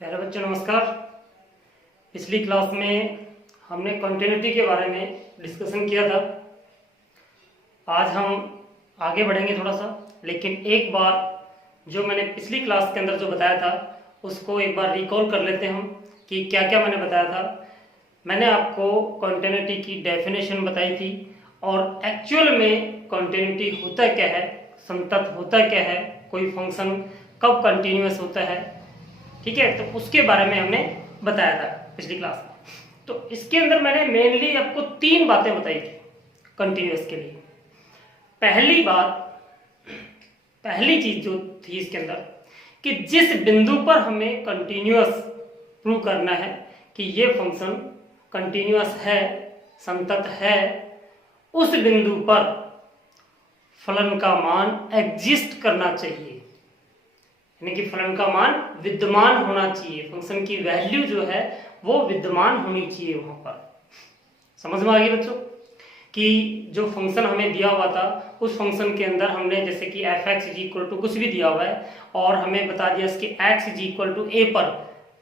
प्यारे बच्चों नमस्कार। पिछली क्लास में हमने कंटिन्यूटी के बारे में डिस्कशन किया था। आज हम आगे बढ़ेंगे थोड़ा सा, लेकिन एक बार जो मैंने पिछली क्लास के अंदर जो बताया था उसको एक बार रिकॉल कर लेते हैं हम कि क्या क्या मैंने बताया था। मैंने आपको कंटिन्यूटी की डेफिनेशन बताई थी और एक्चुअल में कंटिन्यूटी होता क्या है, संतत होता क्या है, कोई फंक्शन कब कंटिन्यूअस होता है, ठीक है, तो उसके बारे में हमने बताया था पिछली क्लास में। तो इसके अंदर मैंने मेनली आपको 3 बातें बताई थी कंटिन्यूअस के लिए। पहली चीज जो थी इसके अंदर कि जिस बिंदु पर हमें कंटिन्यूअस प्रूव करना है कि ये फंक्शन कंटिन्यूअस है, संतत है, उस बिंदु पर फलन का मान एग्जिस्ट करना चाहिए, यानी कि फलन का मान विद्यमान होना चाहिए, फंक्शन की वैल्यू जो है वो विद्यमान होनी चाहिए वहां पर। समझ में आ गई बच्चों कि जो फंक्शन हमें दिया हुआ था उस फंक्शन के अंदर हमने जैसे कि f x is equal to कुछ भी दिया हुआ है और हमें बता दिया इसके एक्स इज इक्वल टू ए पर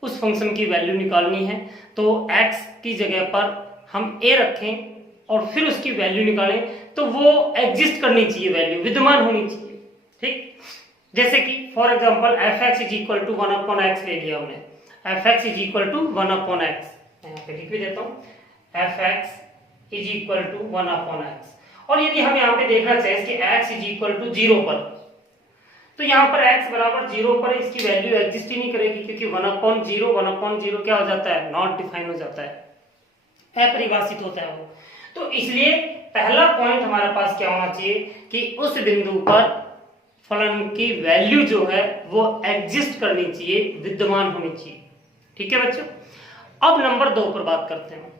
उस फंक्शन की वैल्यू निकालनी है, तो एक्स की जगह पर हम ए रखें और फिर उसकी वैल्यू निकालें तो वो एग्जिस्ट करनी चाहिए, वैल्यू विद्यमान होनी चाहिए। ठीक, जैसे कि for example f x is equal to 1/x ले लिया हमने, f x is equal to 1/x, यहाँ पे लिख भी देता हूँ, f x is equal to 1/x। और यदि हम यहाँ पे देखना चाहें कि x इज इक्वल टू 0 पर, तो यहाँ पर x बराबर 0 पर इसकी वैल्यू एग्जिस्ट ही नहीं करेगी, क्योंकि 1/0 क्या हो जाता है, नॉट डिफाइन हो जाता है, अपरिभाषित होता है वो। तो इसलिए पहला पॉइंट हमारे पास क्या होना चाहिए कि उस बिंदु पर फलन की वैल्यू जो है वो एग्जिस्ट करनी चाहिए, विद्यमान होनी चाहिए। ठीक है बच्चों, अब नंबर 2 पर बात करते हैं।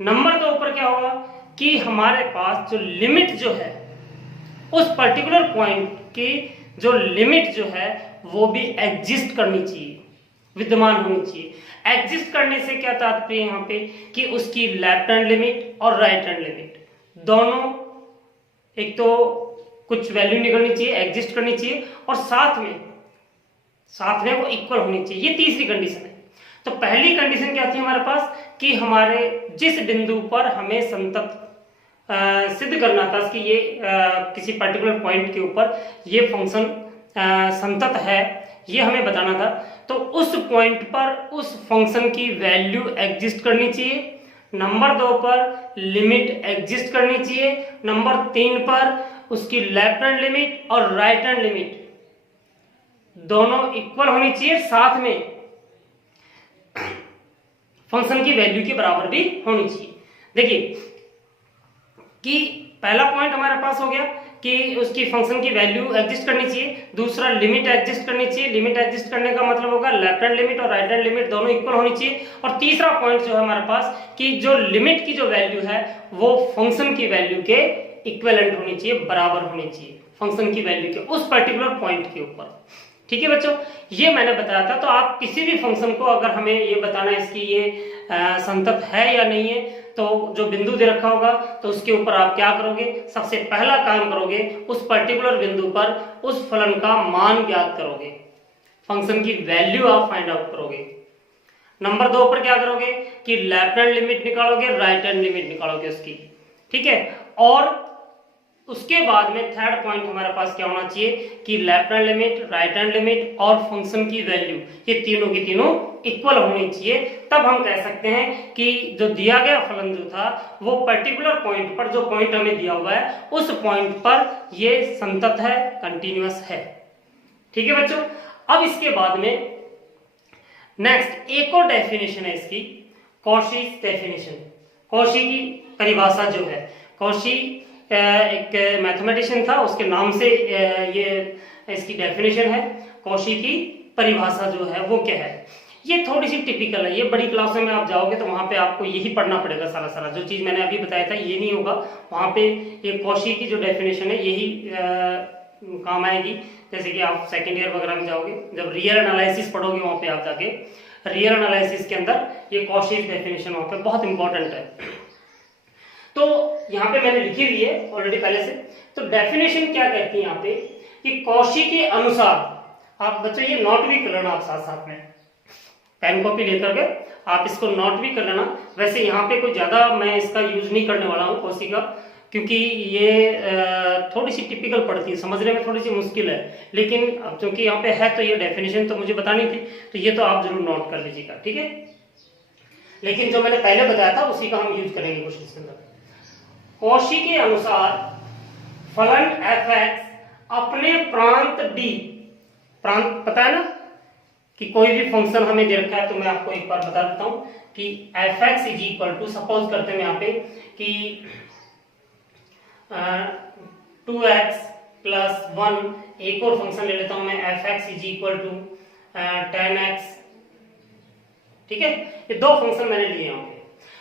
नंबर 2 पर क्या होगा कि हमारे पास जो लिमिट जो है उस पर्टिकुलर पॉइंट की जो लिमिट जो है वो भी एग्जिस्ट करनी चाहिए, विद्यमान होनी चाहिए। एग्जिस्ट करने से क्या तात्पर्य यहाँ पे कि उसकी लेफ्ट हैंड लिमिट और राइट हैंड लिमिट दोनों, एक तो कुछ वैल्यू निकलनी चाहिए, एग्जिस्ट करनी चाहिए, और साथ में वो इक्वल होनी चाहिए। ये तीसरी कंडीशन है। तो पहली कंडीशन क्या थी हमारे पास कि हमारे जिस बिंदु पर हमें संतत सिद्ध करना था कि ये किसी पर्टिकुलर पॉइंट के ऊपर ये फंक्शन संतत है, ये हमें बताना था, तो उस पॉइंट पर उस फंक्शन की वैल्यू एग्जिस्ट करनी चाहिए। नंबर 2 पर लिमिट एग्जिस्ट करनी चाहिए। नंबर 3 पर उसकी लेफ्ट हैंड लिमिट और राइट हैंड लिमिट दोनों इक्वल होनी चाहिए, साथ में फंक्शन की वैल्यू के बराबर भी होनी चाहिए। देखिए कि पहला पॉइंट हमारे पास हो गया कि उसकी फंक्शन की वैल्यू एग्जिस्ट करनी चाहिए, दूसरा लिमिट एग्जिस्ट करनी चाहिए। लिमिट एग्जिस्ट करने का मतलब होगा लेफ्ट हैंड लिमिट और राइट हैंड लिमिट दोनों इक्वल होनी चाहिए। और तीसरा पॉइंट जो है हमारे पास कि जो लिमिट की जो वैल्यू है वो फंक्शन की वैल्यू के इक्विवेलेंट होनी चाहिए, बराबर होनी चाहिए फंक्शन की वैल्यू के उस पर्टिकुलर पॉइंट के ऊपर। ठीक है बच्चों, ये मैंने बताया था। तो आप किसी भी फंक्शन को अगर हमें ये बताना है इसकी ये संतत है या नहीं है, तो जो बिंदु दे रखा होगा तो उसके ऊपर आप क्या करोगे, सबसे पहला काम करोगे उस पर्टिकुलर बिंदु पर उस फलन का मान ज्ञात करोगे, फंक्शन की वैल्यू आप फाइंड आउट करोगे। नंबर 2 पर क्या करोगे कि लेफ्ट हैंड लिमिट निकालोगे, राइट हैंड लिमिट निकालोगे उसकी। ठीक है, और उसके बाद में थर्ड पॉइंट हमारे पास क्या होना चाहिए कि left hand limit, right hand limit और फंक्शन की वैल्यू ये तीनों की तीनों इक्वल होनी चाहिए। तब हम कह सकते हैं कि जो दिया गया फलन जो था वो पर्टिकुलर पॉइंट पर, जो पॉइंट हमें दिया हुआ है उस पॉइंट पर ये संतत है, कंटिन्यूअस है। ठीक है बच्चों, अब इसके बाद में नेक्स्ट एक और डेफिनेशन है इसकी, कॉशी डेफिनेशन। कॉशी की परिभाषा जो है, कॉशी एक मैथमेटिशियन था, उसके नाम से ये इसकी डेफिनेशन है। कॉशी की परिभाषा जो है वो क्या है, ये थोड़ी सी टिपिकल है। ये बड़ी क्लासों में आप जाओगे तो वहां पे आपको यही पढ़ना पड़ेगा सारा जो चीज मैंने अभी बताया था ये नहीं होगा वहां पे। ये कॉशी की जो डेफिनेशन है यही काम आएगी। जैसे कि आप सेकेंड ईयर वगैरह में जाओगे, जब रियल एनालिसिस पढ़ोगे वहां पे आप जाके रियल एनालिसिस के अंदर ये कॉशी डेफिनेशन वहां पे बहुत इंपॉर्टेंट है। तो यहाँ पे मैंने लिखी हुई है ऑलरेडी पहले से। तो डेफिनेशन क्या कहती है यहाँ पे कि कॉशी के अनुसार, आप बच्चों ये नोट भी कर लेना आप साथ साथ में, पेन कॉपी लेकर के आप इसको नोट भी कर लेना। वैसे यहाँ पे कोई ज्यादा मैं इसका यूज नहीं करने वाला हूँ कॉसी का, क्योंकि ये थोड़ी सी टिपिकल पड़ती है, समझने में थोड़ी सी मुश्किल है, लेकिन अब क्योंकि यहाँ पे है तो ये डेफिनेशन तो मुझे बतानी थी, तो ये तो आप जरूर नोट कर लीजिएगा, ठीक है। लेकिन जो मैंने पहले बताया था उसी का हम यूज करेंगे क्वेश्चन के अंदर। कॉशी के अनुसार फलन f(x) अपने प्रांत d, प्रांत पता है ना कि कोई भी फंक्शन हमें दे रखा है, तो मैं आपको एक बार बता देता हूं कि f(x) is equal to, suppose करते हैं यहाँ पे कि 2x प्लस 1, एक और फंक्शन ले लेता हूं मैं f(x) is equal to 10x, ठीक है। ये दो फंक्शन मैंने लिए यहाँ पे।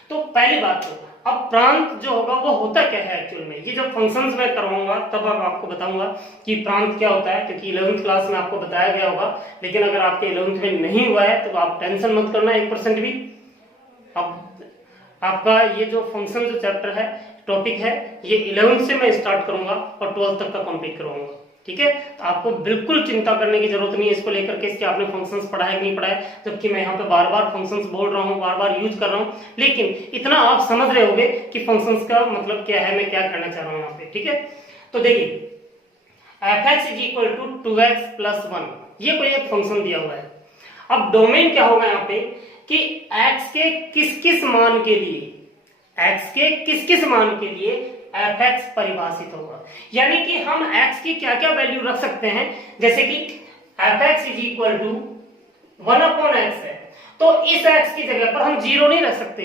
तो पहली बात तो अब प्रांत जो होगा वो होता क्या है एक्चुअल में, ये जब फंक्शंस मैं करवाऊंगा तब अब आपको बताऊंगा कि प्रांत क्या होता है, क्योंकि 11th क्लास में आपको बताया गया होगा, लेकिन अगर आपके 11th में नहीं हुआ है तो आप टेंशन मत करना 1% भी। अब आपका ये जो फंक्शन जो चैप्टर है, टॉपिक है, ये 11th से मैं स्टार्ट करूंगा और 12th तक का कंप्लीट करवाऊंगा, ठीक है। तो आपको बिल्कुल चिंता करने की जरूरत नहीं है इसको लेकर के, इसके आपने फंक्शंस पढ़ा है कि नहीं पढ़ा है, जबकि मैं यहाँ पे बार बार फंक्शंस बोल रहा हूँ, बार बार यूज कर रहा हूँ, लेकिन इतना आप समझ रहे होगे कि फंक्शंस का मतलब क्या है, मैं क्या करना चाह रहा हूँ यहाँ पे, ठीक है। तो देखिए f(x) is equal to 2x plus 1, ये कोई एक फंक्शन दिया हुआ है। अब डोमेन क्या होगा यहाँ पे कि x के किस किस मान के लिए, x के किस किस मान के लिए f(x) परिभाषित होगा, यानी कि हम x की क्या क्या वैल्यू रख सकते हैं। जैसे कि f(x) is equal to 1/x है, तो इस x की जगह पर हम 0 नहीं रख सकते,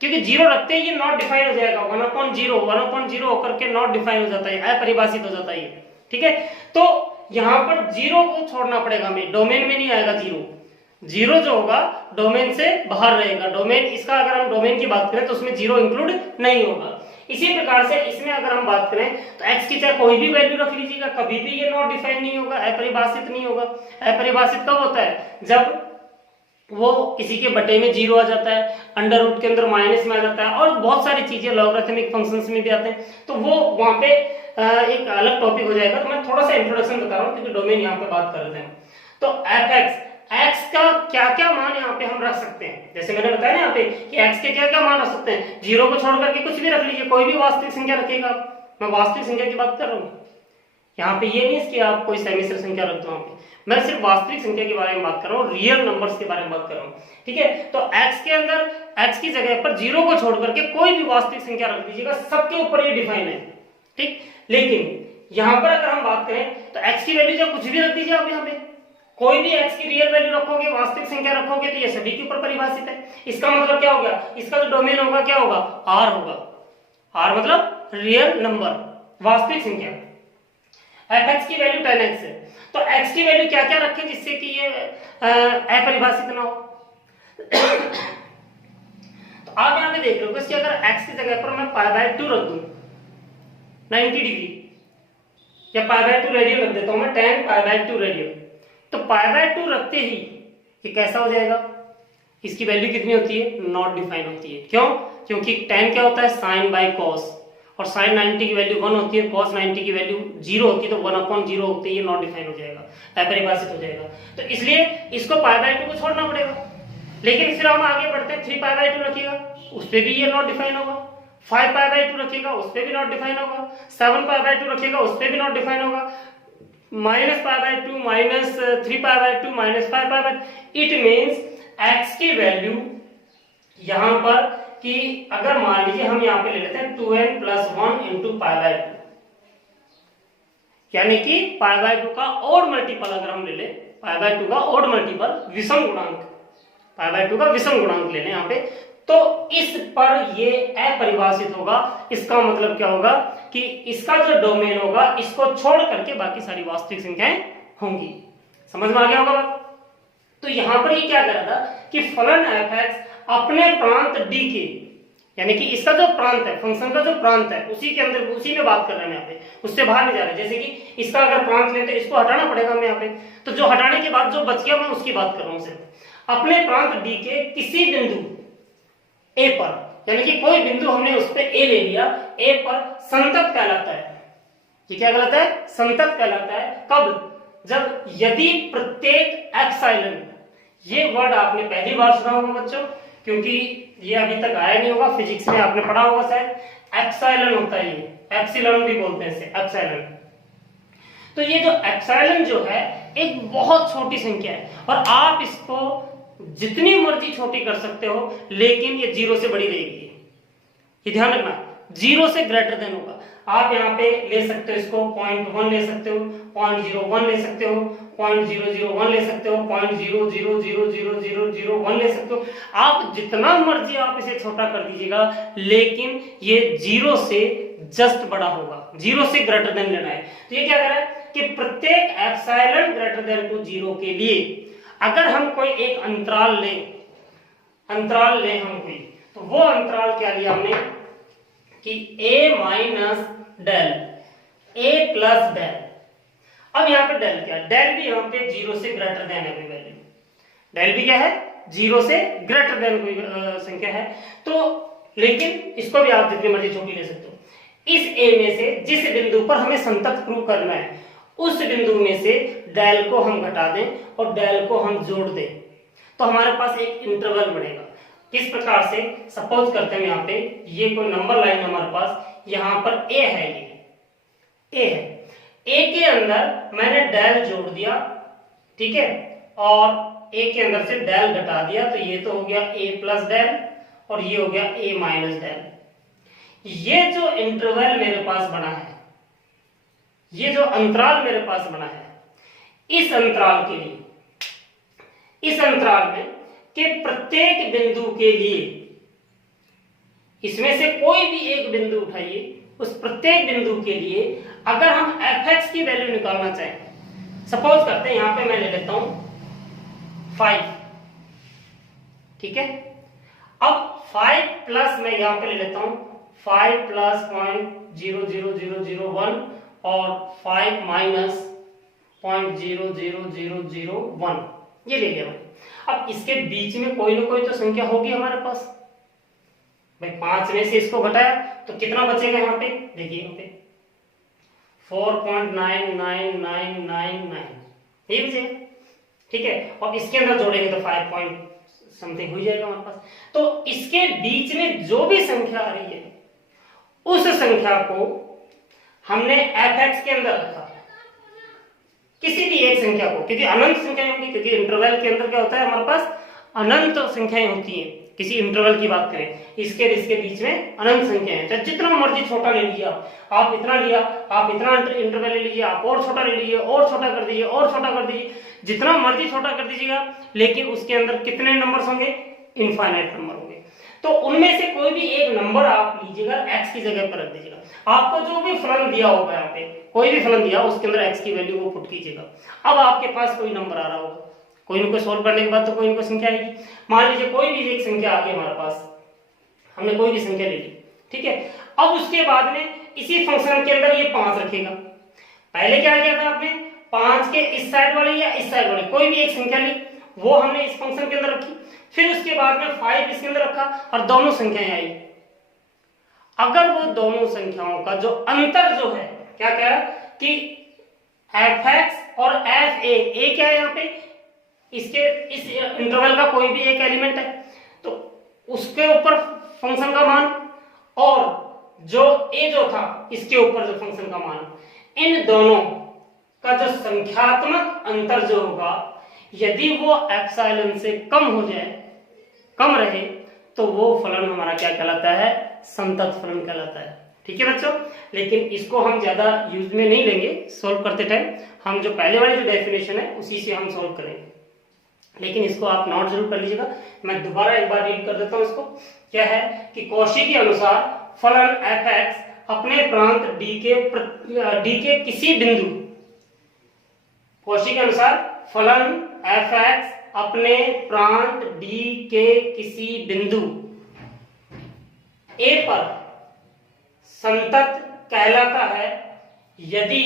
क्योंकि 0 रखते ही ये नॉट डिफाइन हो जाएगा, 1/0 होकर के नॉट डिफाइन हो जाता है, अपरिभाषित हो जाता है, ठीक है। तो यहां पर 0 को छोड़ना पड़ेगा हमें, डोमेन में नहीं आएगा 0 जो होगा डोमेन से बाहर रहेगा। डोमेन इसका अगर हम डोमेन की बात करें तो उसमें 0 इंक्लूड नहीं होगा। इसी प्रकार से इसमें अगर हम बात करें तो x की चाहे कोई भी वैल्यू रख लीजिएगा, कभी भी ये नॉट डिफाइन नहीं होगा, अपरिभाषित नहीं होगा। अपरिभाषित कब होता है, जब वो किसी के बटे में 0 आ जाता है, अंडर रूट के अंदर माइनस में आ जाता है, और बहुत सारी चीजें लॉगरिथमिक फंक्शंस में भी आते हैं, तो वो वहां पे एक अलग टॉपिक हो जाएगा। तो मैं थोड़ा सा इंट्रोडक्शन बता रहा हूँ क्योंकि डोमेन यहाँ पे बात कर रहे हैं। तो f(x) x का क्या क्या मान यहाँ पे हम रख सकते हैं, जैसे मैंने बताया ना यहाँ पे कि x के क्या क्या मान रख सकते हैं, 0 को छोड़ करके कुछ भी रख लीजिए, कोई भी वास्तविक संख्या रखिएगा। मैं वास्तविक संख्या की बात कर रहा हूँ यहाँ पे, ये नहीं है कि आप कोई सेमिस्टर संख्या रख दो, यहाँ पे मैं सिर्फ वास्तविक संख्या के बारे में बात कर रहा हूँ, रियल नंबर्स के बारे में बात कर रहा हूँ, ठीक है। तो x के अंदर x की जगह पर 0 को छोड़ करके कोई भी वास्तविक संख्या रख दीजिएगा, सबके ऊपर ये डिफाइन है, ठीक। लेकिन यहाँ पर अगर हम बात करें तो x की वैल्यू जो कुछ भी रख दीजिए आप, यहाँ पे कोई भी x की रियल वैल्यू रखोगे, वास्तविक संख्या रखोगे, तो ये सभी के ऊपर परिभाषित है। इसका मतलब क्या हो गया, इसका जो डोमेन होगा क्या होगा, r होगा। r मतलब रियल नंबर, वास्तविक संख्या। f(x) की वैल्यू 10x है, तो x की वैल्यू क्या क्या रखें जिससे कि ये अपरिभाषित ना हो। तो आप यहाँ पे देख रहे हो कि अगर x की जगह पर मैं π/2 रख दूं 90 डिग्री, या π/2 रेडियन रख देता हूं मैं 10 π/2 रेडियन, तो π/2 रखते ही ये कैसा हो जाएगा, इसकी वैल्यू कितनी होती है, नॉट डिफाइन होती है। क्यों, क्योंकि 10 क्या होता है, साइन बाई कॉस, और साइन 90 की वैल्यू 1 होती है, कॉस 90 की वैल्यू 0 होती है, तो 1/0 होते ही ये नॉट डिफाइन हो जाएगा, अपरिभाषित हो जाएगा। तो इसलिए इसको π/2 को छोड़ना पड़ेगा। लेकिन फिर हम आगे बढ़ते हैं, 3π/2 रखिएगा, उस पर भी ये नॉट डिफाइन होगा, 5π/2 रखिएगा, उस पर भी नॉट डिफाइन होगा, 7π/2 रखिएगा, उस पर भी नॉट डिफाइन होगा, -π/2 -3π/2 -5π/2। इट मीन्स x की वैल्यू यहां पर कि अगर मान लीजिए हम यहां पे ले लेते हैं 2n + 1 × π/2, यानी कि π/2 का ओड मल्टीपल अगर हम ले लें, π/2 का ओड मल्टीपल, विषम गुणांक, π/2 का विषम गुणांक ले लें यहाँ पे, तो इस पर ये अपरिभाषित होगा। इसका मतलब क्या होगा कि इसका जो डोमेन होगा इसको छोड़ करके बाकी सारी वास्तविक संख्याएं होंगी। समझ में आ गया होगा। तो यहां पर ये क्या कर रहा था कि फलन f(x) अपने प्रांत d के, यानी कि इसका जो प्रांत है, फंक्शन का जो प्रांत है, उसी के अंदर, उसी में बात कर रहे हैं यहाँ पे, उससे बाहर नहीं जा रहे। जैसे कि इसका अगर प्रांत लें तो इसको हटाना पड़ेगा हमें यहाँ पे, तो जो हटाने के बाद जो बच गया मैं उसकी बात कर रहा हूँ सिर्फ। अपने प्रांत d के किसी बिंदु a पर, यानी कि कोई बिंदु हमने उस पर a ले लिया, a पर संतत कहलाता है। ये क्या कहलाता है, संतत कहलाता है। कब, जब यदि प्रत्येक एप्सिलॉन, ये वर्ड आपने पहली बार सुना होगा बच्चों, क्योंकि ये अभी तक आया नहीं होगा। फिजिक्स में आपने पढ़ा होगा शायद, एप्सिलॉन होता है, ये एप्सिलॉन भी बोलते हैं इसे, एप्सिलॉन। तो ये जो एप्सिलॉन जो है एक बहुत छोटी संख्या है, और आप इसको जितनी मर्जी छोटी कर सकते हो, लेकिन ये 0 से बड़ी रहेगी। ये ध्यान रखना, 0 से ग्रेटर देन होगा। आप यहाँ पे ले सकते हो इसको 0.1 ले सकते हो, 0.01 ले सकते हो, 0.001 ले सकते हो, 0.00000001 ले सकते हो। आप जितना मर्जी आप इसे छोटा कर दीजिएगा, लेकिन ये 0 से जस्ट बड़ा होगा, 0 से ग्रेटर देन लेना है। तो ये क्या कर रहा है कि प्रत्येक एप्सिलॉन ग्रेटर देन टू 0 के लिए अगर हम कोई एक अंतराल लें हम कोई, तो वो अंतराल क्या लिया हमने कि a minus del, a plus del. अब यहाँ पे डेल क्या है, डेल भी यहाँ पे 0 से ग्रेटर देन है कोई वैल्यू, डेल भी क्या है 0 से ग्रेटर देन कोई संख्या है। तो लेकिन इसको भी आप जितनी मर्जी छोटी ले सकते हो। इस a में से जिस बिंदु पर हमें संतत प्रूव करना है, उस बिंदु में से डेल को हम घटा दें और डेल को हम जोड़ दें, तो हमारे पास एक इंटरवल बनेगा। किस प्रकार से, सपोज करते हैं यहाँ पे ये कोई नंबर लाइन हमारे पास, यहाँ पर a है, ये a है, a के अंदर मैंने डेल जोड़ दिया, ठीक है, और a के अंदर से डेल घटा दिया, तो ये तो हो गया a प्लस डेल और ये हो गया a माइनस डेल। ये जो इंटरवल मेरे पास बना है, ये जो अंतराल मेरे पास बना है, इस अंतराल के लिए, इस अंतराल में के प्रत्येक बिंदु के लिए, इसमें से कोई भी एक बिंदु उठाइए, उस प्रत्येक बिंदु के लिए अगर हम fx की वैल्यू निकालना चाहें, सपोज करते हैं यहां पे मैं ले लेता हूं 5, ठीक है। अब 5 प्लस मैं यहां पे ले लेता हूं 5 प्लस 0.00001 और 5 माइनस 0.00001, ये ले लिया मैंने। अब इसके बीच में कोई ना कोई तो संख्या होगी हमारे पास भाई, 5 में से इसको घटाया तो कितना बचेगा यहाँ पे, देखिए यहाँ पे 4.99999 ये बचेगा, ठीक है। और इसके अंदर जोड़ेंगे तो 5 पॉइंट समथिंग हो जाएगा हमारे पास। तो इसके बीच में जो भी संख्या आ रही है, उस संख्या को हमने fx के अंदर रखा, किसी भी एक संख्या को, क्योंकि अनंत संख्याएं होंगी, क्योंकि इंटरवल के अंदर क्या होता है हमारे पास अनंत संख्याएं होती हैं। किसी इंटरवल की बात करें, इसके बीच में अनंत संख्याएं हैं, चाहे जितना मर्जी छोटा ले लीजिए आप इतना लिया, आप इतना इंटरवल ले लीजिए, आप और छोटा ले लीजिए, और छोटा कर दीजिए, और छोटा कर दीजिए, जितना मर्जी छोटा कर दीजिएगा, लेकिन उसके अंदर कितने नंबर्स होंगे, इनफाइनाइट नंबर होंगे। तो उनमें से कोई भी एक नंबर आप लीजिएगा, एक्स की जगह पर रख दीजिएगा। आपको जो भी फलन दिया होगा, यहाँ पे कोई भी फलन दिया, उसके अंदर एक्स की वैल्यू को पुट कीजिएगा। अब आपके पास कोई नंबर आ रहा होगा, कोई ना कोई सोल्व करने के बाद तो कोई ना कोई संख्या आएगी। मान लीजिए कोई भी एक संख्या आ गई हमारे पास, हमने कोई भी संख्या ले ली, ठीक है। अब उसके बाद में इसी फंक्शन के अंदर ये 5 रखेगा। पहले क्या किया था आपने, 5 के इस साइड वाले या इस साइड वाले कोई भी एक संख्या ली, वो हमने इस फंक्शन के अंदर रखी। फिर उसके बाद में 5 इसके अंदर रखा और दोनों संख्याएं आई। अगर वो दोनों संख्याओं का जो अंतर जो है, क्या क्या है कि fx और fa, a क्या है यहाँ पे, इसके इस इंटरवल का कोई भी एक एलिमेंट है, तो उसके ऊपर फंक्शन का मान, और जो a जो था इसके ऊपर जो फंक्शन का मान, इन दोनों का जो संख्यात्मक अंतर जो होगा, यदि वो एप्सिलॉन से कम हो जाए, कम रहे, तो वो फलन हमारा क्या कहलाता है, संतत फलन कहलाता है। ठीक है बच्चों, लेकिन इसको हम ज्यादा यूज में नहीं लेंगे सोल्व करते टाइम, हम जो पहले वाली जो डेफिनेशन है उसी से हम सोल्व करेंगे। लेकिन इसको आप नोट जरूर कर लीजिएगा। मैं दोबारा एक बार रीड कर देता हूं इसको। क्या है कि कौशी के अनुसार फलन fx अपने प्रांत d के किसी बिंदु, कौशी के अनुसार फलन fx अपने प्रांत d के किसी बिंदु a पर संतत कहलाता है यदि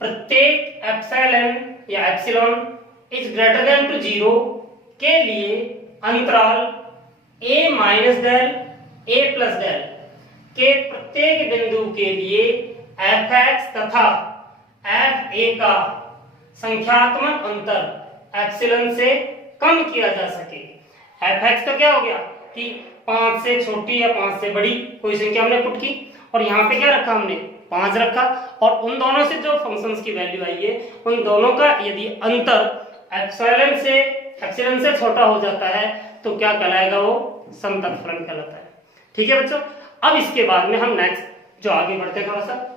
प्रत्येक एप्सिलॉन या epsilon is greater than to 0 के लिए अंतराल a minus del a plus del के प्रत्येक बिंदु के लिए fx तथा fa का संख्यात्मक अंतर एप्सिलॉन से कम किया जा सके। एफ एक्स तो क्या हो गया कि 5 से छोटी या 5 से बड़ी कोई संख्या हमने पुट की, और यहाँ पे क्या रखा हमने 5 रखा, और उन दोनों से जो फंक्शंस की वैल्यू आई है उन दोनों का यदि अंतर एप्सिलॉन से छोटा हो जाता है तो क्या कहलाएगा, वो समतल फलन कहलाता है। ठीक है बच्चों, अब इसके बाद में हम नेक्स्ट जो आगे बढ़ते हैं थोड़ा सा,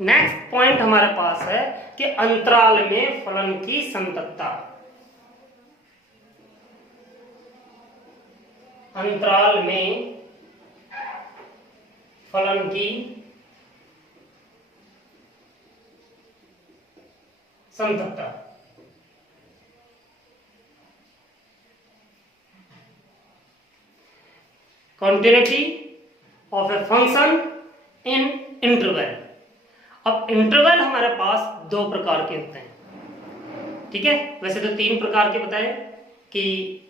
नेक्स्ट पॉइंट हमारे पास है कि अंतराल में फलन की संततता। अंतराल में फलन की संततता। Continuity of a function in interval. अब इंटरवल हमारे पास दो प्रकार के होते हैं, ठीक है। वैसे तो 3 प्रकार के बताए कि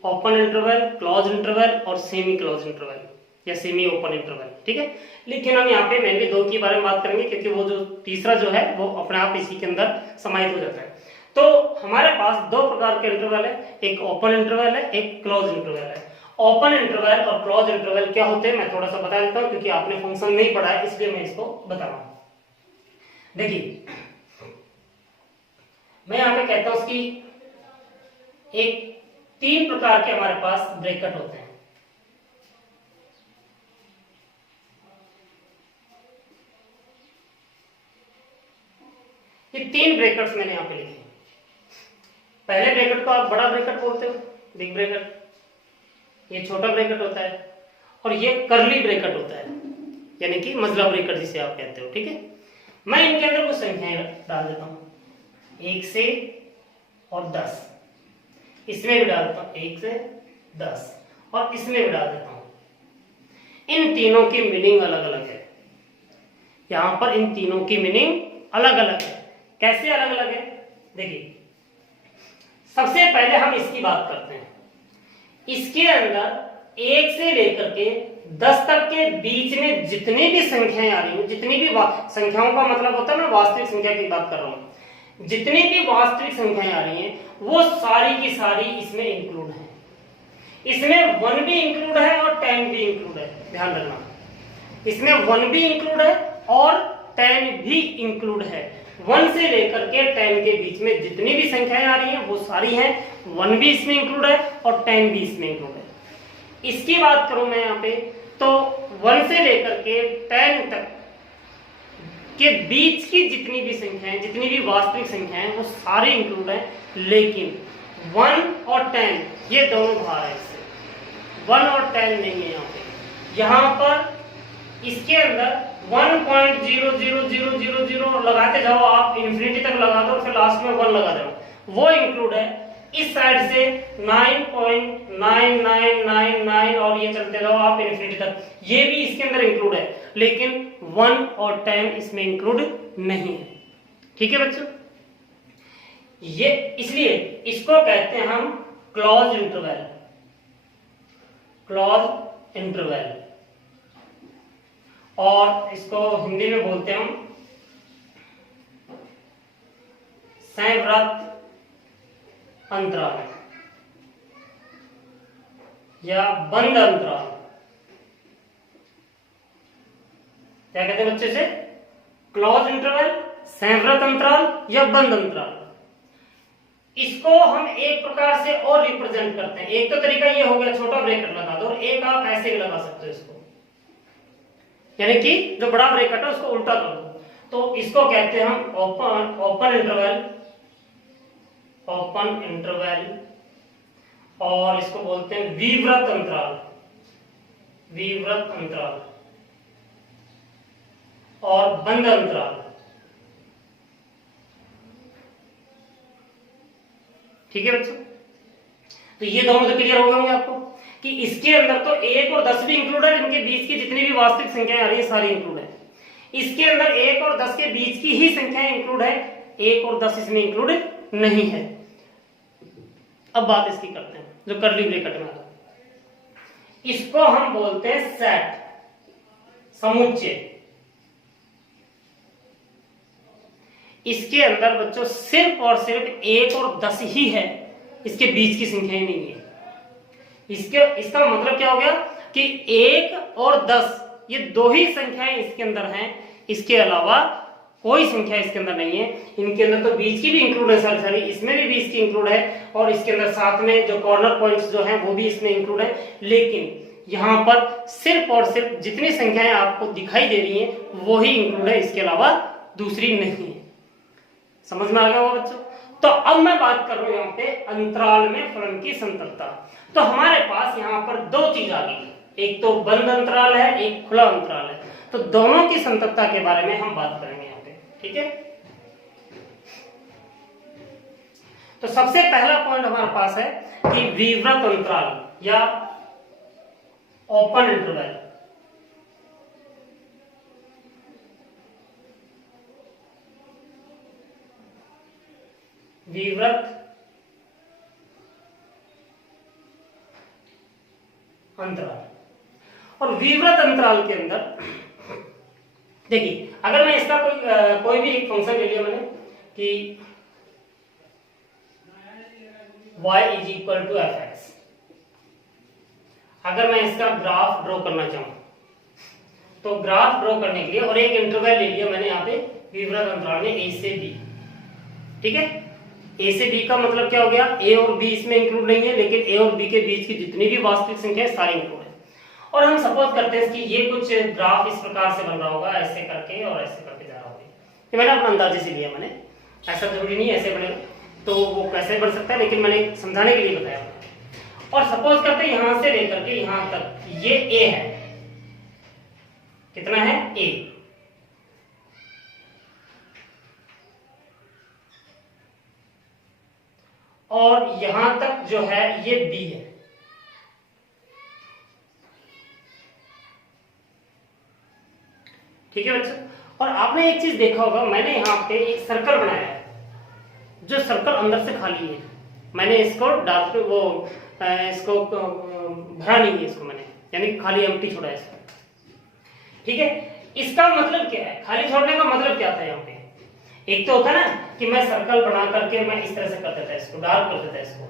ओपन इंटरवल, क्लोज इंटरवल और सेमी क्लोज इंटरवल या सेमी ओपन इंटरवल, ठीक है। लेकिन हम यहाँ पे मेनली 2 के बारे में बात करेंगे, क्योंकि वो जो तीसरा जो है वो अपने आप इसी के अंदर समाहित हो जाता है। तो हमारे पास 2 प्रकार के इंटरवल है, एक ओपन इंटरवल है, एक क्लोज इंटरवल है। ओपन इंटरवल और क्लोज इंटरवल क्या होते हैं मैं थोड़ा सा बता देता हूँ, क्योंकि आपने फंक्शन नहीं पढ़ा है इसलिए मैं इसको बता रहा हूँ। देखिए मैं यहां पे कहता हूं कि एक 3 प्रकार के हमारे पास ब्रैकेट होते हैं। ये 3 ब्रैकेट्स मैंने यहां पे लिखे हैं। पहले ब्रैकेट को आप बड़ा ब्रैकेट बोलते हो, बिग ब्रैकेट, ये छोटा ब्रैकेट होता है, और ये कर्ली ब्रैकेट होता है, यानी कि मजला ब्रैकेट जिसे आप कहते हो, ठीक है। मैं इनके अंदर कुछ संख्याएं डाल देता हूं, 1 से और 10, इसमें भी डाल देता हूं 1 से 10, और इसमें भी डाल देता हूं। इन तीनों की मीनिंग अलग अलग है। यहां पर इन तीनों की मीनिंग अलग अलग है। कैसे अलग अलग है, देखिए सबसे पहले हम इसकी बात करते हैं। इसके अंदर 1 से लेकर के 10 तक के बीच में जितनी भी संख्याएं आ रही हैं, जितनी भी संख्याओं का मतलब होता है मैं वास्तविक संख्या की बात कर रहा हूं, जितनी भी वास्तविक संख्याएं आ रही हैं वो सारी की सारी इसमें इंक्लूड है। इसमें 1 भी इंक्लूड है और 10 भी इंक्लूड है, ध्यान रखना। इसमें 1 भी इंक्लूड है और 10 भी इंक्लूड है। 1 से लेकर के 10 के बीच में जितनी भी संख्याएं आ रही हैं वो सारी हैं, 1 भी इसमें इंक्लूड है और 10 भी इसमें इंक्लूड है। इसकी बात करूं मैं यहाँ पे तो 1 से लेकर के 10 तक के बीच की जितनी भी संख्याएं, जितनी भी वास्तविक संख्याएं वो सारी इंक्लूड है, लेकिन 1 और 10 ये दोनों बाहर है इससे। 1 और 10 नहीं है यहाँ पे। यहाँ पर इसके अंदर 1.00000 लगाते जाओ आप, इन्फिनिटी तक लगा दो, फिर लास्ट में 1 लगा दो, वो इंक्लूड है। इस साइड से 9.9999 और ये चलते जाओ आप इन्फिनिटी तक, ये भी इसके अंदर इंक्लूड है, लेकिन 1 और 10 इसमें इंक्लूड नहीं है। ठीक है बच्चों, ये इसलिए इसको कहते हैं हम क्लोज इंटरवल। क्लोज इंटरवल, और इसको हिंदी में बोलते हैं हम संवृत अंतराल या बंद अंतराल। क्या कहते हैं बच्चे से? क्लोज इंटरवल, संवृत अंतराल या बंद अंतराल। इसको हम एक प्रकार से और रिप्रेजेंट करते हैं। एक तो तरीका ये हो गया छोटा ब्रैकेट लगा दो, और एक आप ऐसे भी लगा सकते हो इसको, यानी कि जो बड़ा ब्रैकेट है उसको उल्टा कर दो, तो इसको कहते हैं हम ओपन इंटरवल, ओपन इंटरवल, और इसको बोलते हैं विवृत अंतराल, विवृत अंतराल, और बंद अंतराल। ठीक है बच्चों, तो ये दोनों तो क्लियर हो गए होंगे आपको कि इसके अंदर तो 1 और 10 भी इंक्लूड है, इनके बीच की जितनी भी वास्तविक संख्याएं आ रही है सारी इंक्लूड है। इसके अंदर 1 और 10 के बीच की ही संख्याएं इंक्लूड है, 1 और 10 इसमें इंक्लूड नहीं है। अब बात इसकी करते हैं जो कर्ली ब्रैकेट में आता है, इसको हम बोलते हैं सेट समुच्चय, इसके अंदर बच्चों सिर्फ और सिर्फ 1 और 10 ही है, इसके बीच की संख्याएं नहीं है। इसका मतलब क्या हो गया कि 1 और 10 ये 2 ही संख्याएं इसके अंदर हैं, इसके अलावा कोई संख्या इसके अंदर नहीं है। इनके अंदर तो बीच की भी इंक्लूड है, सारी इसमें भी बीच की इंक्लूड है, और इसके अंदर साथ में जो कॉर्नर पॉइंट्स जो हैं वो भी इसमें इंक्लूड है। लेकिन यहाँ पर सिर्फ और सिर्फ जितनी संख्याएं आपको दिखाई दे रही हैं वो ही इंक्लूड है, इसके अलावा दूसरी नहीं है। समझ में आ गया होगा बच्चों? तो अब मैं बात कर रहा हूं यहाँ पे अंतराल में फलन की संततता। तो हमारे पास यहाँ पर 2 चीज आ गई, एक तो बंद अंतराल है, एक खुला अंतराल है। तो दोनों की संततता के बारे में हम बात करेंगे यहाँ पे, ठीक है। तो सबसे पहला पॉइंट हमारे पास है कि विवृत अंतराल या ओपन इंटरवल। विवृत अंतराल, और विवृत अंतराल के अंदर देखिए, अगर मैं इसका कोई भी एक फंक्शन ले लिया मैंने कि y is equal to f x, अगर मैं इसका ग्राफ ड्रॉ करना चाहूं तो ग्राफ ड्रॉ करने के लिए और एक इंटरवल ले लिया मैंने यहाँ पे विवृत अंतराल में a से b, ठीक है। a से b का मतलब क्या हो गया, a और b इसमें इंक्लूड नहीं है, लेकिन a और b के बीच की जितनी भी वास्तविक संख्या है सारी इंक्लूड है। और हम सपोज करते हैं कि ये कुछ ग्राफ इस प्रकार से बन रहा होगा, ऐसे करके और ऐसे करके जा रहा होगा। ये मैंने अपना अंदाजे से लिया, मैंने ऐसा जरूरी नहीं ऐसे बनेगा, तो वो कैसे बन सकता है, लेकिन मैंने समझाने के लिए बताया। और सपोज करते हैं यहां से लेकर के यहां तक ये a है, कितना है a, और यहां तक जो है ये b है, ठीक है बच्चों। और आपने एक चीज देखा होगा, मैंने यहाँ पे एक सर्कल बनाया है, जो सर्कल अंदर से खाली है, मैंने इसको डार्क वो इसको भरा नहीं है इसको मैंने, यानी खाली एम्प्टी छोड़ा है इसको, ठीक है। इसका मतलब क्या है, खाली छोड़ने का मतलब क्या था यहाँ पे, एक तो होता है ना कि मैं सर्कल बना करके मैं इस तरह से कर देता, इसको डार्क कर देता इसको,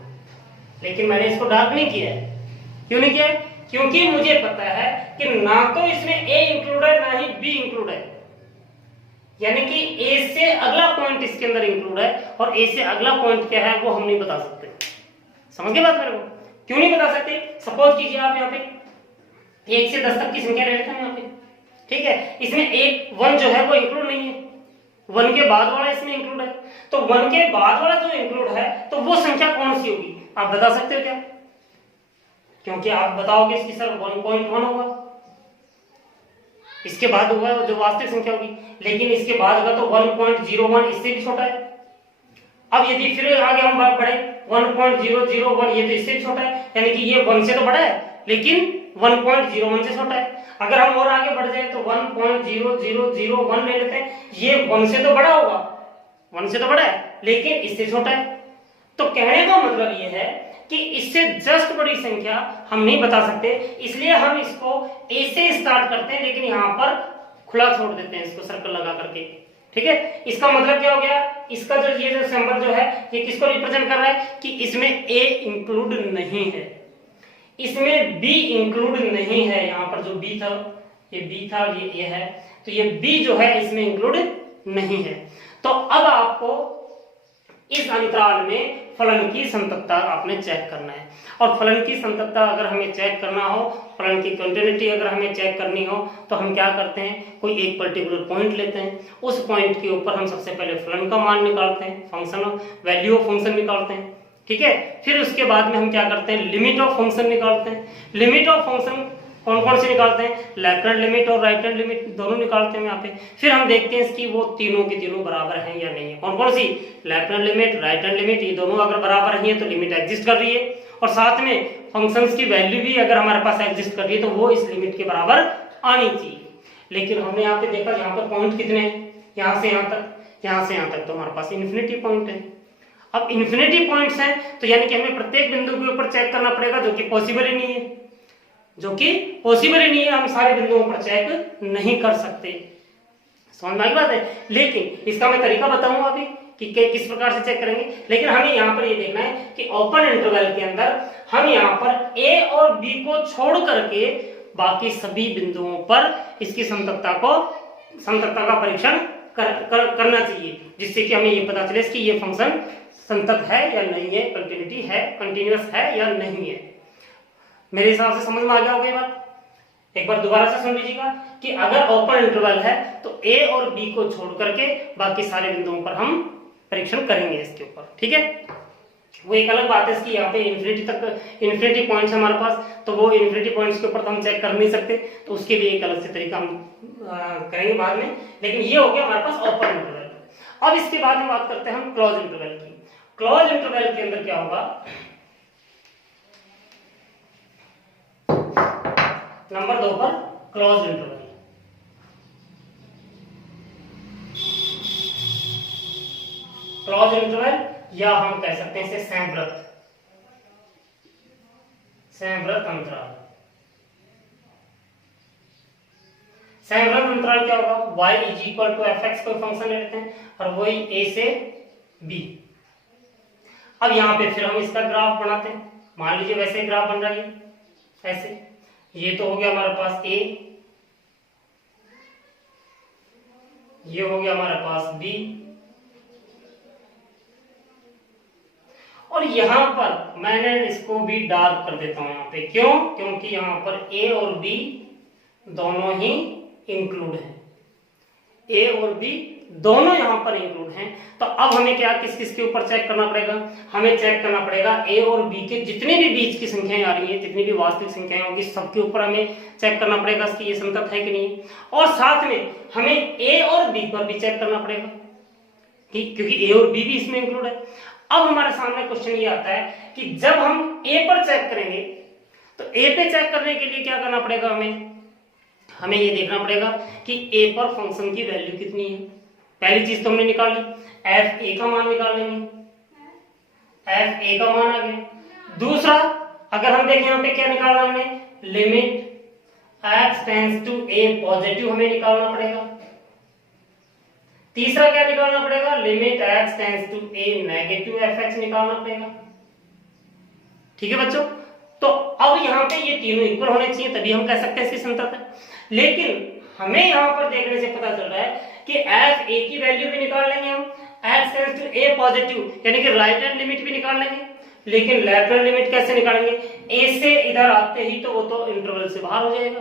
लेकिन मैंने इसको डार्क नहीं किया है। क्यों नहीं किया है? क्योंकि मुझे पता है कि ना तो इसमें a इंक्लूड है ना ही b इंक्लूड है, यानी कि a से अगला पॉइंट इसके अंदर इंक्लूड है, और a से अगला पॉइंट क्या है वो हम नहीं बता सकते। समझ गए बात मेरे को? क्यों नहीं बता सकते? सपोज कीजिए आप यहाँ पे 1 से 10 तक की संख्या ले लेते हैं यहाँ पे, ठीक है। इसमें 1 जो है वो इंक्लूड नहीं है, 1 के बाद वाला इसमें इंक्लूड है, तो 1 के बाद वाला जो इंक्लूड है तो वो संख्या कौन सी होगी, आप बता सकते हो क्या? क्योंकि आप बताओगे इसकी सर 1.1 होगा, इसके बाद होगा जो वास्तविक संख्या होगी, लेकिन इसके बाद होगा तो 1.01, इससे भी छोटा है। अब यदि फिर आगे हम बात बढ़े 1.001, ये तो इससे भी छोटा है, यानी कि ये 1 से तो बड़ा है लेकिन 1.01 से छोटा है। अगर हम और आगे बढ़ जाए तो 1.0001 ले लेते हैं, ये 1 से तो बड़ा होगा, 1 से तो बड़ा है लेकिन इससे छोटा है। तो कहने का मतलब ये है कि इससे जस्ट बड़ी संख्या हम नहीं बता सकते, इसलिए हम इसको a से स्टार्ट करते हैं, लेकिन यहाँ पर खुला छोड़ देते हैं इसको सर्कल लगा करके, ठीक है। इसका मतलब क्या हो गया, इसका जो ये जो सिंबल जो है ये किसको रिप्रेजेंट कर रहा है कि इसमें a इंक्लूड नहीं है, इसमें b इंक्लूड नहीं है। यहाँ पर जो b था ये b था, ये a है, तो ये b जो है इसमें इंक्लूड नहीं है। तो अब आपको इस अंतराल में फलन की संततता आपने चेक करना है, और फलन की संततता अगर हमें चेक करना हो, फलन की कंटिन्यूटी अगर हमें चेक करनी हो, तो हम क्या करते हैं, कोई एक पर्टिकुलर पॉइंट लेते हैं, उस पॉइंट के ऊपर हम सबसे पहले फलन का मान निकालते हैं, फंक्शन वैल्यू ऑफ फंक्शन निकालते हैं, ठीक है। फिर उसके बाद में हम क्या करते हैं, लिमिट ऑफ फंक्शन निकालते हैं। लिमिट ऑफ फंक्शन कौन कौन से निकालते हैं, लेफ्ट हैंड लिमिट और राइट हैंड लिमिट दोनों निकालते हैं यहाँ पे। फिर हम देखते हैं कि वो तीनों की तीनों बराबर हैं या नहीं है। कौन कौन सी, left hand limit, right hand limit, ये दोनों अगर बराबर नहीं है तो लिमिट एग्जिस्ट कर रही है, और साथ में फंक्शंस की वैल्यू भी अगर हमारे पास एग्जिस्ट कर रही है तो वो इस लिमिट के बराबर आनी चाहिए। लेकिन हमने यहाँ पे देखा यहाँ पर पॉइंट कितने हैं, यहाँ से यहाँ तक, यहाँ से यहाँ तक, तो हमारे पास इन्फिनिटी पॉइंट है। अब इन्फिनिटी पॉइंट्स हैं तो यानी कि हमें प्रत्येक बिंदु के ऊपर चेक करना पड़ेगा, जो कि पॉसिबल ही नहीं है। जो कि पॉसिबल ही नहीं है, हम सारे बिंदुओं पर चेक नहीं कर सकते। समझ में आई बात है। लेकिन इसका मैं तरीका बताऊंगा अभी कि किस प्रकार से चेक करेंगे। लेकिन हमें यहाँ पर ये देखना है कि ओपन इंटरवल के अंदर हम यहाँ पर ए और बी को छोड़ करके बाकी सभी बिंदुओं पर इसकी समतलता का परीक्षण करना चाहिए, जिससे कि हमें ये पता चले कि ये फंक्शन संतत है या नहीं है, कंटिन्यूअस है या नहीं है। मेरे हिसाब से समझ में आ गया होगा ये बात। एक बार दोबारा से सुन लीजिएगा कि अगर ओपन इंटरवल है तो ए और बी को छोड़ करके बाकी सारे बिंदुओं पर हम परीक्षण करेंगे इसके ऊपर, ठीक है। वो एक अलग बात है इसकी, यहाँ पे इन्फिनिटी पॉइंट्स हमारे पास, तो वो इन्फिनिटी पॉइंट्स के ऊपर तो हम चेक कर नहीं सकते, तो उसके लिए एक अलग से तरीका हम करेंगे बाद में। लेकिन ये हो गया हमारे पास ओपन इंटरवल। अब इसके बाद में बात करते हैं हम क्लोज इंटरवल की। क्लोज इंटरवल के अंदर क्या होगा, नंबर 2 पर क्लोज इंटरवल। क्लोज इंटरवल या हम कह सकते हैं इसे संवृत अंतराल। संवृत अंतराल क्या होगा, y is equal to f x कोई फंक्शन लेते हैं और वही a से b। अब यहाँ पे फिर हम इसका ग्राफ बनाते हैं। मान लीजिए वैसे ग्राफ बन रहा है ऐसे, ये तो हो गया हमारे पास a, ये हो गया हमारे पास b, और यहां पर मैंने इसको भी डार्क कर देता हूं यहाँ पे। क्यों? क्योंकि यहां पर a और b दोनों ही इंक्लूड हैं, a और b दोनों यहां पर इंक्लूड हैं। तो अब हमें क्या किस किस के ऊपर चेक करना पड़ेगा, हमें चेक करना पड़ेगा a और b के जितने भी बीच की संख्याएं आ रही हैं, जितनी भी वास्तविक संख्याएं होंगी, सबके ऊपर हमें चेक करना पड़ेगा कि ये संतत है कि नहीं। और साथ में हमें a और b पर भी चेक करना पड़ेगा क्योंकि a और b भी इसमें इंक्लूड है। अब हमारे सामने क्वेश्चन ये आता है कि जब हम a पर चेक करेंगे तो a पे चेक करने के लिए क्या करना पड़ेगा, हमें ये देखना पड़ेगा कि a पर फंक्शन की वैल्यू कितनी है। पहली चीज तो हमने निकाल ली, एफ ए का मान निकाल लेंगे, एफ ए का मान आ गया। दूसरा अगर हम देखें यहाँ पे क्या निकालना, हमें limit x tends to a positive हमें निकालना पड़ेगा। तीसरा क्या निकालना पड़ेगा, limit x tends to a negative fx निकालना पड़ेगा। ठीक है बच्चों, तो अब यहाँ पे ये तीनों इक्वल होने चाहिए, तभी हम कह सकते हैं इसकी संतत है। लेकिन हमें यहाँ पर देखने से पता चल रहा है कि f a की वैल्यू भी निकाल लेंगे हम, x tends to a positive यानी कि राइट हैंड लिमिट भी निकाल लेंगे। लेकिन लेफ्ट हैंड लिमिट कैसे निकालेंगे, a से इधर आते ही तो वो तो इंटरवल से बाहर हो जाएगा।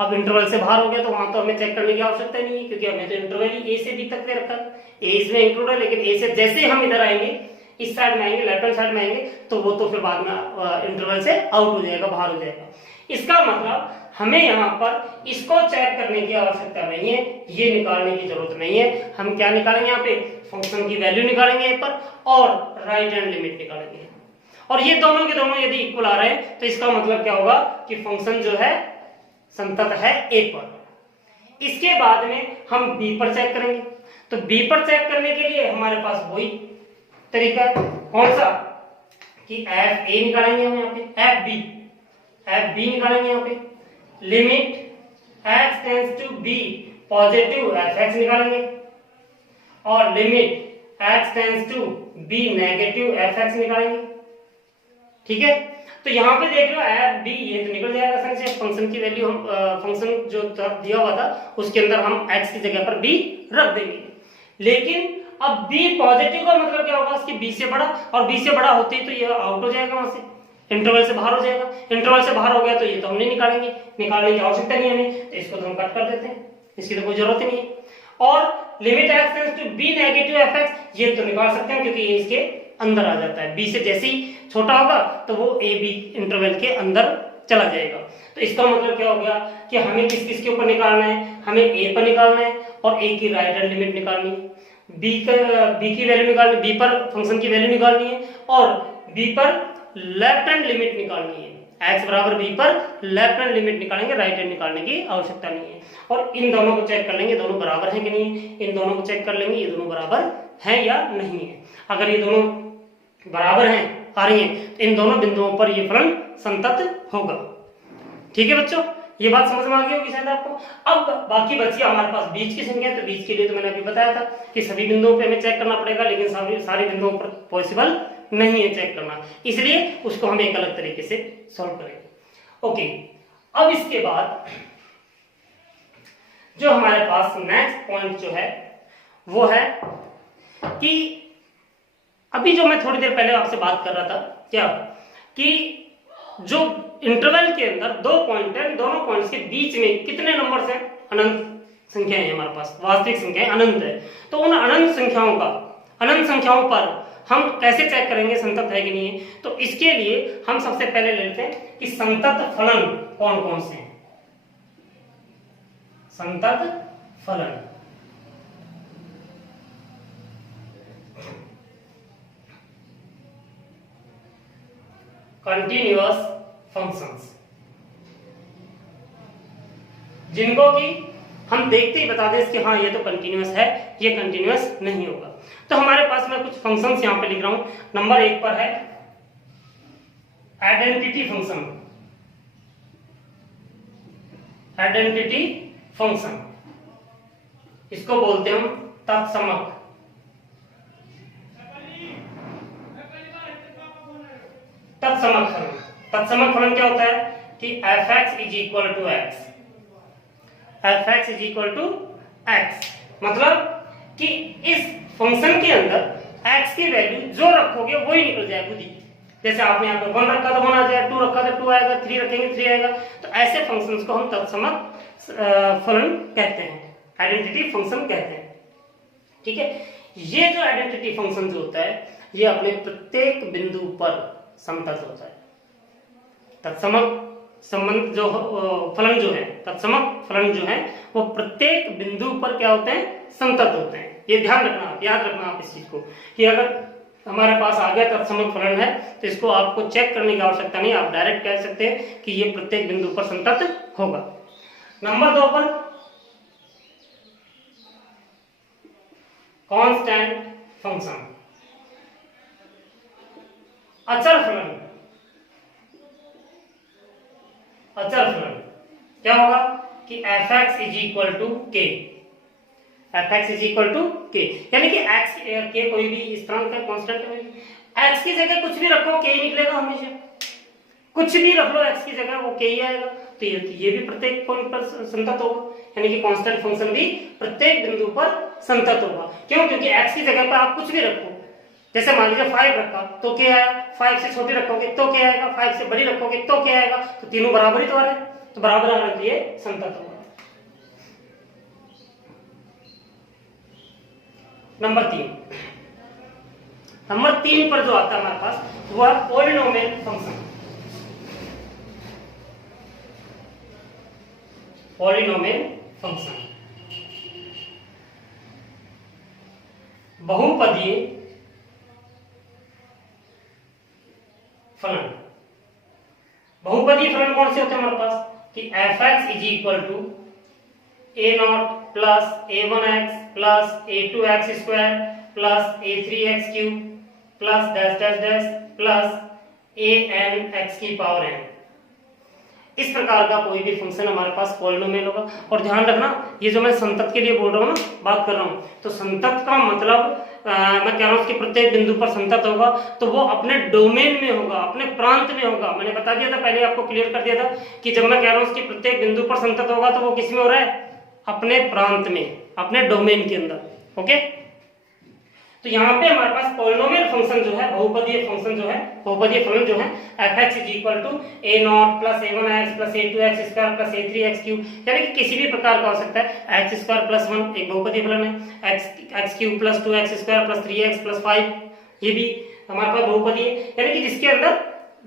अब इंटरवल से बाहर हो गया तो वहां तो हमें चेक करने की आवश्यकता नहीं है, क्योंकि हमने तो इंटरवल ही a से b तक दे रखा है, a इसमें इंक्लूड है। लेकिन a से जैसे हम इधर आएंगे, इस साइड में आएंगे, लेफ्ट हैंड साइड में आएंगे, तो वो तो फिर बाद में इंटरवल से आउट हो जाएगा, बाहर हो जाएगा। इसका मतलब हमें यहाँ पर इसको चेक करने की आवश्यकता नहीं है, ये निकालने की जरूरत नहीं है। हम क्या निकालेंगे, यहाँ पे फंक्शन की वैल्यू निकालेंगे यहाँ पर और राइट हैंड लिमिट निकालेंगे। और ये दोनों के दोनों यदि इक्वल आ रहे हैं तो इसका मतलब क्या होगा कि फंक्शन जो है संतत है a पर। इसके बाद में हम b पर चेक करेंगे। तो b पर चेक करने के लिए हमारे पास वही तरीका है, कौन सा, कि एफ ए निकालेंगे हम यहाँ पे, एफ बी निकालेंगे यहाँ पे, limit x tends to b positive f x निकालेंगे और limit x tends to b negative f x निकालेंगे। ठीक है, तो यहाँ पे देख लो एफ बी ये तो निकल जाएगा आसानी से। फंक्शन की वैल्यू हम फंक्शन जो दिया हुआ था उसके अंदर हम x की जगह पर b रख देंगे। लेकिन अब b पॉजिटिव का मतलब क्या होगा, उसकी b से बड़ा, और b से बड़ा होते ही तो ये आउट हो जाएगा, वहां से इंटरवल से बाहर हो जाएगा। इंटरवल से बाहर हो गया तो ये तो हम नहीं निकालेंगे, निकालने की आवश्यकता नहीं है हमें, तो इसको तो हम कट कर देते हैं, इसकी तो कोई जरूरत ही नहीं है। और limit x tends to b negative fx ये तो निकाल सकते हैं क्योंकि ये इसके अंदर आ जाता है, b से जैसे ही छोटा होगा तो वो a b इंटरवल के अंदर चला जाएगा। तो इसका मतलब क्या हो गया कि हमें किस किस के ऊपर निकालना है, हमें a पर निकालना है और a की राइट हैंड लिमिट निकालनी है, b की वैल्यू निकालनी, b पर फंक्शन की वैल्यू निकालनी है और b पर लेफ्ट हैंड लिमिट निकालनी है। x बराबर b पर लेफ्ट हैंड लिमिट निकालेंगे, राइट हैंड निकालने की आवश्यकता नहीं है। और इन दोनों को चेक कर लेंगे, दोनों बराबर हैं कि नहीं, इन दोनों को चेक कर लेंगे ये दोनों बराबर हैं या नहीं है। अगर ये दोनों बराबर हैं, आ रही हैं, तो इन दोनों बिंदुओं पर ये फलन संतत होगा। ठीक है बच्चों, ये बात समझ में आ गई होगी शायद आपको। अब बाकी बची हमारे पास बीच की संख्या, तो बीच के लिए तो मैंने अभी बताया था कि सभी बिंदुओं पे हमें चेक करना पड़ेगा, लेकिन सारे बिंदुओं पर पॉसिबल नहीं है चेक करना, इसलिए उसको हम एक अलग तरीके से सॉल्व करेंगे। ओके, अब इसके बाद जो हमारे पास नेक्स्ट पॉइंट जो है वो है कि अभी जो मैं थोड़ी देर पहले आपसे बात कर रहा था, क्या कि जो इंटरवल के अंदर दो पॉइंट है, दोनों पॉइंट्स के बीच में कितने नंबर्स हैं? अनंत संख्याएं हैं हमारे पास, वास्तविक संख्याएं अनंत है। तो उन अनंत संख्याओं पर हम कैसे चेक करेंगे संतत है कि नहीं है? तो इसके लिए हम सबसे पहले लेते हैं कि संतत फलन कौन कौन से हैं। संतत फलन कंटिन्यूअस फंक्शंस, जिनको कि हम देखते ही बता दें कि हाँ ये तो कंटिन्यूअस है, ये कंटिन्यूअस नहीं होगा। तो हमारे पास मैं कुछ फंक्शंस यहां पे लिख रहा हूं। नंबर 1 पर है आइडेंटिटी फंक्शन। आइडेंटिटी फंक्शन, इसको बोलते हैं हम तत्समक। तत्समक फलन। तत्समक फलन क्या होता है कि f(x) is equal to x, f(x) is equal to x, मतलब कि इस फंक्शन के अंदर x की वैल्यू जो रखोगे वही निकल जाएगा खुद ही। जैसे आपने यहाँ पे 1 रखा तो 1 आ जाएगा, 2 रखा तो 2 आएगा, 3 रखेंगे 3 आएगा। तो ऐसे फंक्शंस को हम तत्समक फलन कहते हैं, आइडेंटिटी फंक्शन कहते हैं। ठीक है, ये जो आइडेंटिटी फंक्शन जो होता है ये अपने प्रत्येक बिंदु पर समतत होता है। तत्समक संबंध जो फलन जो है, तत्समक फलन जो है वो प्रत्येक बिंदु पर क्या होते हैं? संतत होते हैं। ये ध्यान रखना, याद रखना आप इस चीज को कि अगर हमारे पास आ गया तत्समक फलन है तो इसको आपको चेक करने की आवश्यकता नहीं, आप डायरेक्ट कह सकते हैं कि ये प्रत्येक बिंदु पर संतत होगा। नंबर 2 पर कांस्टेंट फंक्शन, अचर फलन। अचर फलन क्या होगा कि f(x) is equal to k, f(x) is equal to k, यानी कि x k कोई भी इस तरह का कांस्टेंट है, x की जगह कुछ भी रखो k ही निकलेगा हमेशा। कुछ भी रख लो x की जगह वो k ही आएगा। तो ये भी प्रत्येक पॉइंट पर संतत होगा, यानी कि कांस्टेंट फंक्शन भी प्रत्येक बिंदु पर संतत होगा। क्यों? क्योंकि x की जगह पर आप कुछ भी रखो, जैसे मान लीजिए 5 रखा तो क्या आया, 5 से छोटी रखोगे तो क्या आएगा, 5 से बड़ी रखोगे तो क्या आएगा, तो तीनों बराबर ही तो आ रहे हैं, तो बराबर आने के लिए संतत होगा। नंबर 3 पर जो आता है हमारे पास वो है पॉलिनोमियल फंक्शन। पॉलिनोमियल फंक्शन बहुपदीय फलन। बहुपदीय फलन कौन से होते हैं हमारे पास कि f(x) is equal to a0 plus a1x plus a2x square plus a3x cube plus dash dash dash plus an(x) की पावर n। इस प्रकार का कोई भी फंक्शन हमारे पास पॉलिनोमियल होगा। और ध्यान रखना, ये जो मैं संतत के लिए बोल रहा हूँ ना, बात कर रहा हूँ, तो संतत का मतलब मैं कह रहा हूँ कि प्रत्येक बिंदु पर संतत होगा तो वो अपने डोमेन में होगा, अपने प्रांत में होगा। मैंने बता दिया था पहले, आपको क्लियर कर दिया था कि जब मैं कह रहा हूँ कि प्रत्येक बिंदु पर संतत होगा तो वो किस में हो रहा है? अपने प्रांत में, अपने डोमेन के अंदर। ओके, तो यहाँ पे हमारे पास पॉलिनोमियल फंक्शन जो है, बहुपदीय फंक्शन जो है, बहुपदीय फलन जो है f(x) is equal to a0 plus a1x plus a2x square plus a3x cube, यानी कि किसी भी प्रकार का हो सकता है। x स्क्वायर प्लस 1 एक बहुपदीय फलन है, x cube plus 2x square plus 3x plus 5 ये भी हमारे पास बहुपदीय है, यानी कि जिसके अंदर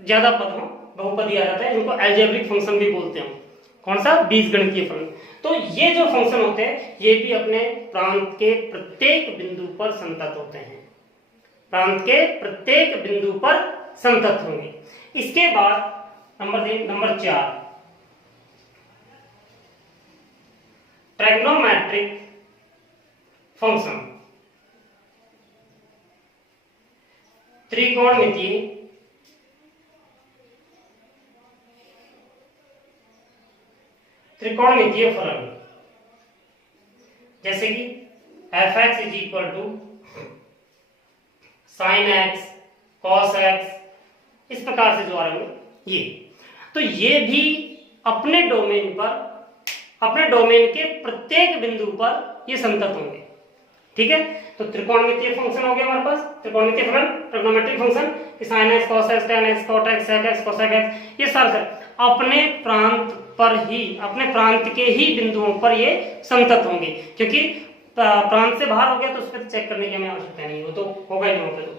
ज्यादा पद हो बहुपदीय आ जाता है, इनको अलजेब्रिक फंक्शन भी बोलते हैं। कौन सा? बीजगणितीय फलन। तो ये जो फंक्शन होते हैं ये भी अपने प्रांत के प्रत्येक बिंदु पर संतत होते हैं, प्रांत के प्रत्येक बिंदु पर संतत होंगे। इसके बाद नंबर 4 ट्राइगोनोमेट्रिक फंक्शन, त्रिकोणमितीय त्रिकोणमितीय फलन, जैसे कि f(x) is equal to sin x cos x, इस प्रकार से जो आ रहे हैं ये, तो ये भी अपने डोमेन पर, अपने डोमेन के प्रत्येक बिंदु पर ये संतत होंगे। ठीक है, तो त्रिकोणमितीय फंक्शन हो गया हमारे पास, त्रिकोणमितीय फलन, ट्रिग्नोमेट्रिक फंक्शन कि sin x cos x tan x cot x sec x cosec x, ये सारे अपने प्रांत पर ही, अपने प्रांत के ही बिंदुओं पर ये संतत होंगे, क्योंकि प्रांत से बाहर हो गया तो उस पर चेक करने की हमें आवश्यकता नहीं, वो तो होगा ही नहीं वहां पे तो।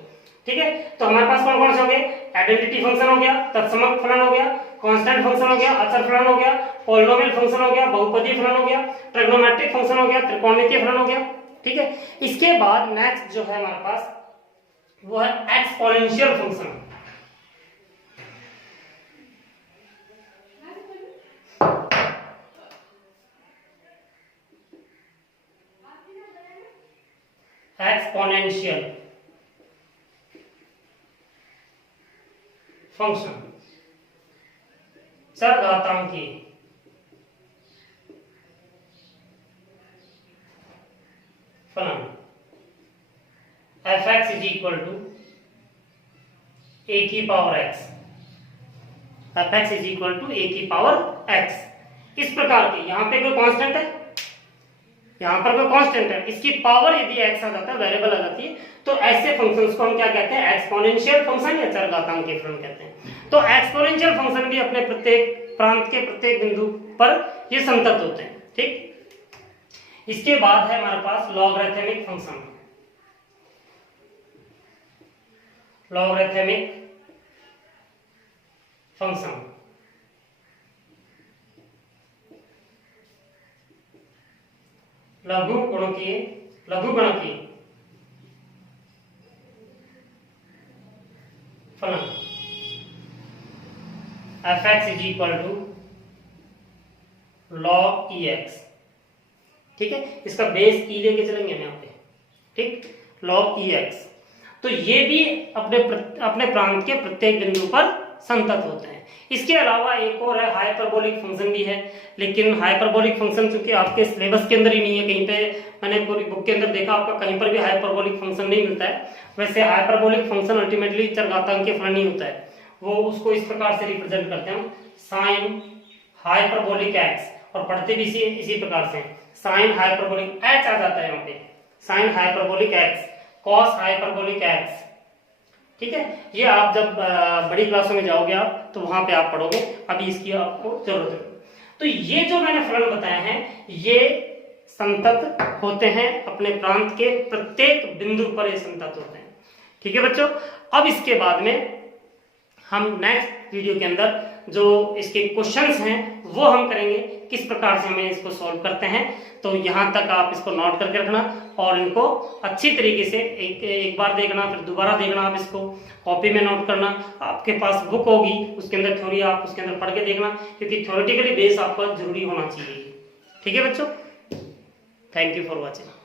ठीक है, तो हमारे पास कौन कौन से हो गए, आइडेंटिटी फंक्शन हो गया, तत्समक फलन हो गया, कांस्टेंट फंक्शन हो गया, अचर फलन हो गया, पॉलिनोमियल फंक्शन हो गया, बहुपदीय फलन हो गया, ट्रिग्नोमेट्रिक फंक्शन हो गया, त्रिकोणमितीय फलन हो गया। ठीक है, इसके बाद नेक्स्ट जो है हमारे पास वो है एक्सपोनेंशियल फंक्शन। एक्सपोनेंशियल फंक्शन, चरघातांकी फलन, f(x) is equal to a की power x, f(x) is equal to a की पावर x, इस प्रकार के, यहां पे कोई कांस्टेंट है, यहां पर कोई कांस्टेंट है, इसकी पावर यदि x आ जाता है, वेरिएबल आ जाती है, तो ऐसे फंक्शंस को हम क्या कहते हैं, एक्सपोनेंशियल फंक्शन या चरघातांकी फलन कहते हैं। तो एक्सपोनेंशियल फंक्शन भी अपने प्रत्येक प्रांत के प्रत्येक बिंदु पर ये संतत होते हैं। ठीक, इसके बाद है हमारे पास लॉगरिथमिक फंक्शन, लॉगरिथमिक फंक्शन, लघु गुणकीय, लघु गणकीय फलन, f(x) is equal to log ex। ठीक है, इसका बेस e लेके चलेंगे हम यहाँ पे। ठीक, log ex, तो ये भी अपने प्रांत के प्रत्येक बिंदु पर संतत होते हैं। इसके अलावा एक और है, हाइपरबोलिक फंक्शन भी है, लेकिन हाइपरबोलिक फंक्शन चूंकि आपके सिलेबस के अंदर ही नहीं है, कहीं पे मैंने पूरी बुक के अंदर देखा आपका कहीं पर भी हाइपरबोलिक फंक्शन नहीं मिलता है। वैसे हाइपरबोलिक फंक्शन अल्टीमेटली चरघातांकी फलन ही होता है, वो उसको इस प्रकार से रिप्रेजेंट करते हैं साइन हाइपरबोलिक x, और पढ़ते भी इसी प्रकार से साइन हाइपरबोलिक h आ जाता है यहाँ पे, sine hyperbolic x, cos hyperbolic x। ठीक है, ये आप जब बड़ी क्लासों में जाओगे आप तो वहां पे आप पढ़ोगे, अभी इसकी आपको जरूरत है। तो ये जो मैंने फलन बताए हैं ये संतत होते हैं, अपने प्रांत के प्रत्येक बिंदु पर ये संतत होते हैं। ठीक है बच्चों, अब इसके बाद में हम नेक्स्ट वीडियो के अंदर जो इसके क्वेश्चंस हैं वो हम करेंगे, किस प्रकार से हमें इसको सॉल्व करते हैं। तो यहाँ तक आप इसको नोट करके रखना और इनको अच्छी तरीके से एक बार देखना, फिर दोबारा देखना, आप इसको कॉपी में नोट करना। आपके पास बुक होगी उसके अंदर थ्योरी आप उसके अंदर पढ़ के देखना, क्योंकि थ्योरेटिकली बेस आपका जरूरी होना चाहिए। ठीक है बच्चों, थैंक यू फॉर वॉचिंग।